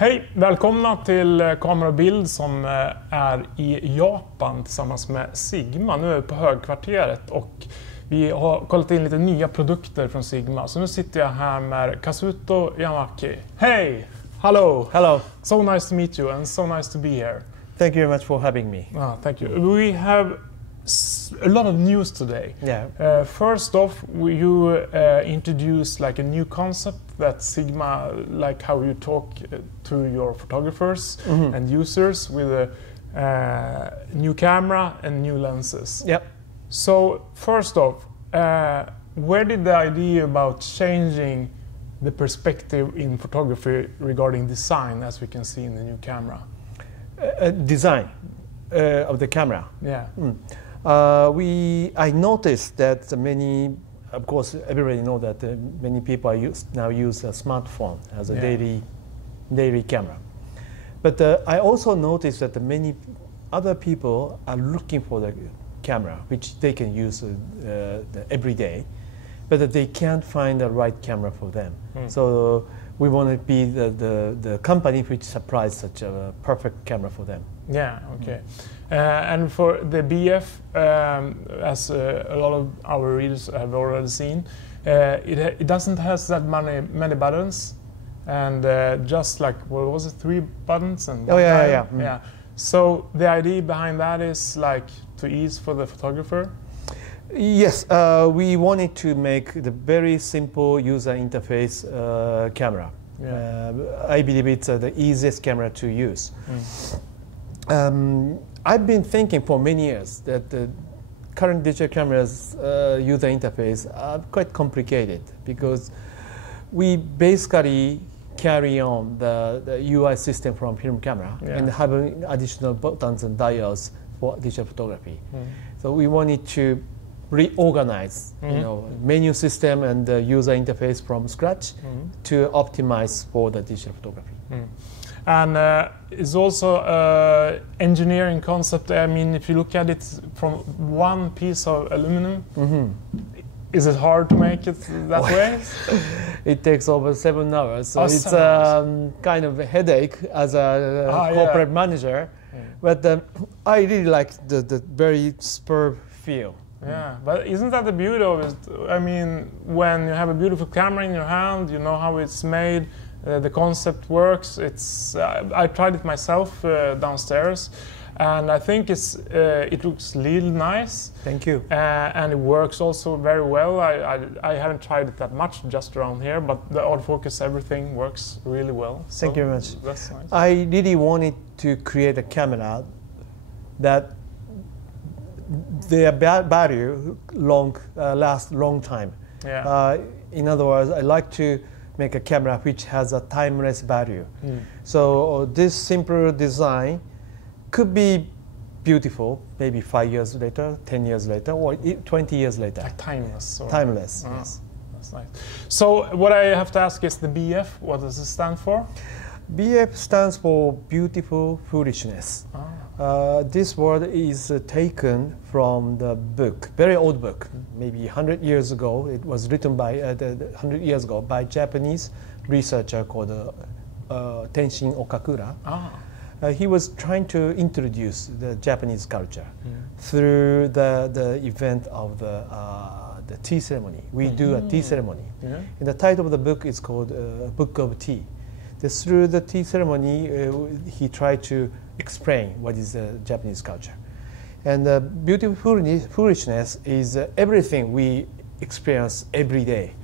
Hej! Välkomna till Kamera Bild som är i Japan tillsammans med Sigma. Nu är vi på högkvarteret och vi har kollat in lite nya produkter från Sigma. Så nu sitter jag här med Kazuto Yamaki. Hej! Hello! Hello! So nice to meet you and so nice to be here. Thank you very much for having me. Thank you. We have a lot of news today. Yeah. First off, you introduced like a new concept that Sigma, like how you talk to your photographers and users with a new camera and new lenses. Yep. So first off, where did the idea about changing the perspective in photography regarding design, as we can see in the new camera? Design of the camera. Yeah. I noticed that many, of course, everybody know that many people now use a smartphone as a daily camera. But I also noticed that many other people are looking for the camera which they can use every day, but that they can't find the right camera for them. So we want to be the company which supplies such a perfect camera for them. Yeah, okay. And for the BF, as a lot of our readers have already seen, it doesn't have that many buttons, and just like, what was it, 3 buttons? And yeah. So the idea behind that is like to ease for the photographer? Yes, we wanted to make the very simple user interface camera. Yeah. I believe it's the easiest camera to use. I've been thinking for many years that the current digital cameras user interface are quite complicated because we basically carry on the UI system from film camera and having additional buttons and dials for digital photography. So we wanted to reorganize, menu system and the user interface from scratch to optimize for the digital photography. And it's also engineering concept. I mean, if you look at it from one piece of aluminum, is it hard to make it that way? It takes over 7 hours, so it's kind of a headache as a corporate manager. But I really like the very superb feel. Yeah, but isn't that the beauty of it? I mean, when you have a beautiful camera in your hand, you know how it's made, the concept works. I tried it myself downstairs, and I think it looks really nice. Thank you. And it works also very well. I haven't tried it that much just around here, but the autofocus, everything works really well. So thank you very much. That's nice. I really wanted to create a camera that their value lasts long time. Yeah. In other words, I like to make a camera which has a timeless value. So this simple design could be beautiful maybe 5 years later, 10 years later, or 20 years later. Like timeless. Timeless, yes. That's nice. So what I have to ask is the BF, what does it stand for? BF stands for Beautiful Foolishness. This word is taken from the book, very old book, maybe 100 years ago. It was written by 100 years ago by Japanese researcher called Tenshin Okakura. He was trying to introduce the Japanese culture through the event of the tea ceremony. We do a tea ceremony. And the title of the book is called Book of Tea. Through the tea ceremony, he tried to explain what is Japanese culture. And beautiful foolishness is everything we experience every day.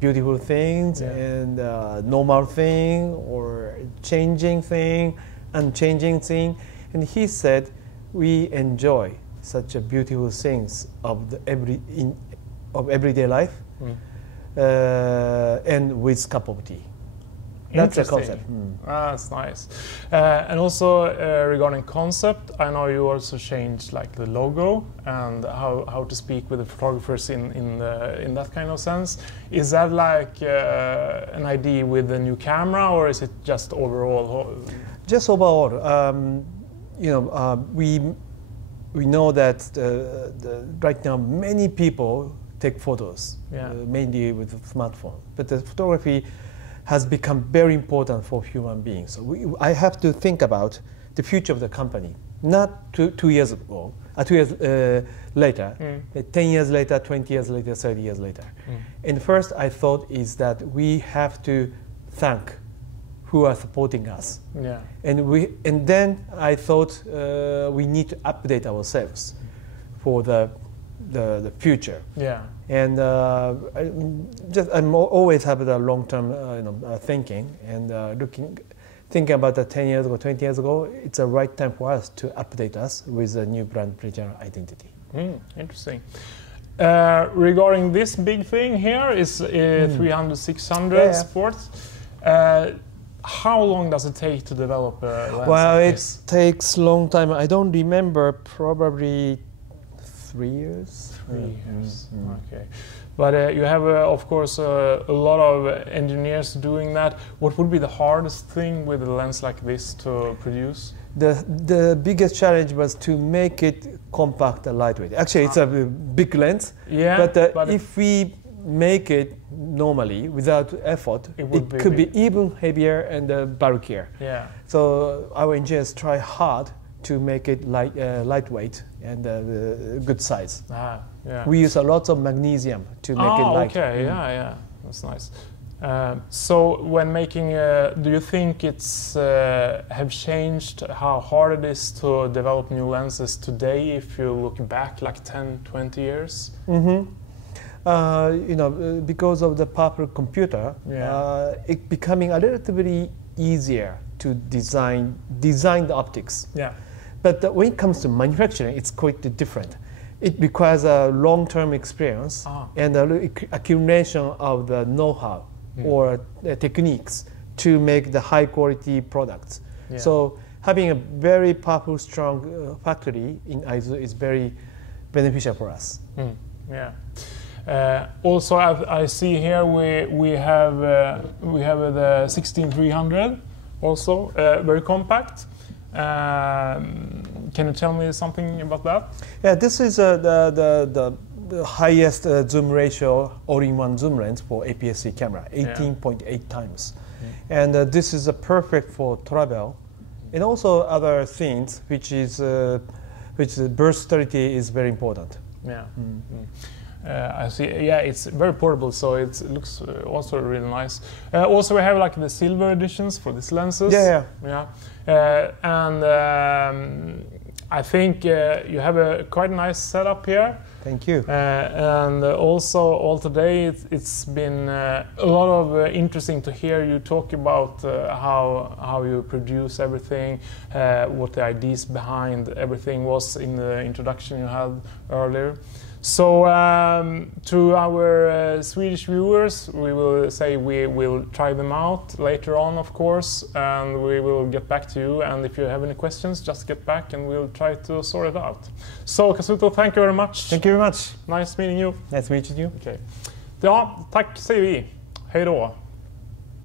Beautiful things and normal thing or changing thing, unchanging thing. And he said, we enjoy such a beautiful things of everyday life and with cup of tea. That's the concept. That's nice. And also regarding concept, I know you also changed like the logo and how to speak with the photographers in that kind of sense. Is that like an idea with the new camera, or is it just overall? Just overall. We know that right now many people take photos, mainly with a smartphone. But the photography has become very important for human beings. So I have to think about the future of the company, not 2 years ago, 2 years later, 10 years later, 20 years later, 30 years later. And first I thought is that we have to thank who are supporting us. Yeah. And then I thought we need to update ourselves for the future. Yeah. And I'm always have the long-term thinking and thinking about the 10 years ago, 20 years ago. It's the right time for us to update us with a new brand regional identity. Interesting. Regarding this big thing here is 300-600 sports. How long does it take to develop a lens? Well, it takes long time. I don't remember, probably 3 years. 3 years. Okay. But you have, of course, a lot of engineers doing that. What would be the hardest thing with a lens like this to produce? The biggest challenge was to make it compact and lightweight. Actually, it's a big lens. Yeah. But if we make it normally without effort, it could be even heavier and bulkier. Yeah. So our engineers try hard to make it lightweight and good size. Yeah. We use a lot of magnesium to make it light. Okay, yeah, that's nice. So when making, do you think it's have changed how hard it is to develop new lenses today if you look back like 10, 20 years? Because of the powerful computer, it becoming a relatively easier to design the optics. Yeah. But when it comes to manufacturing, it's quite different. It requires a long-term experience and accumulation of the know-how or techniques to make the high-quality products. Yeah. So having a very powerful, strong factory in Aizu is very beneficial for us. Yeah. Also, I see here we have the 16300, also very compact. Can you tell me something about that? Yeah, this is the highest zoom ratio all-in-one zoom lens for APS-C camera, 18.8 times. And this is perfect for travel and also other things, which versatility is very important. Yeah. I see. Yeah, it's very portable, so it looks also really nice. Also, we have like the silver editions for these lenses. Yeah. And I think you have a quite nice setup here. Thank you. And also, all today, it's been a lot of interesting to hear you talk about how you produce everything, what the ideas behind everything was in the introduction you had earlier. So to our Swedish viewers, we will say we will try them out later on, of course, and we will get back to you. And if you have any questions, just get back and we'll try to sort it out. So Kazuto, thank you very much. Thank you very much. Nice meeting you. Nice meeting you. Okay. Ja, tack säger vi. Hej då.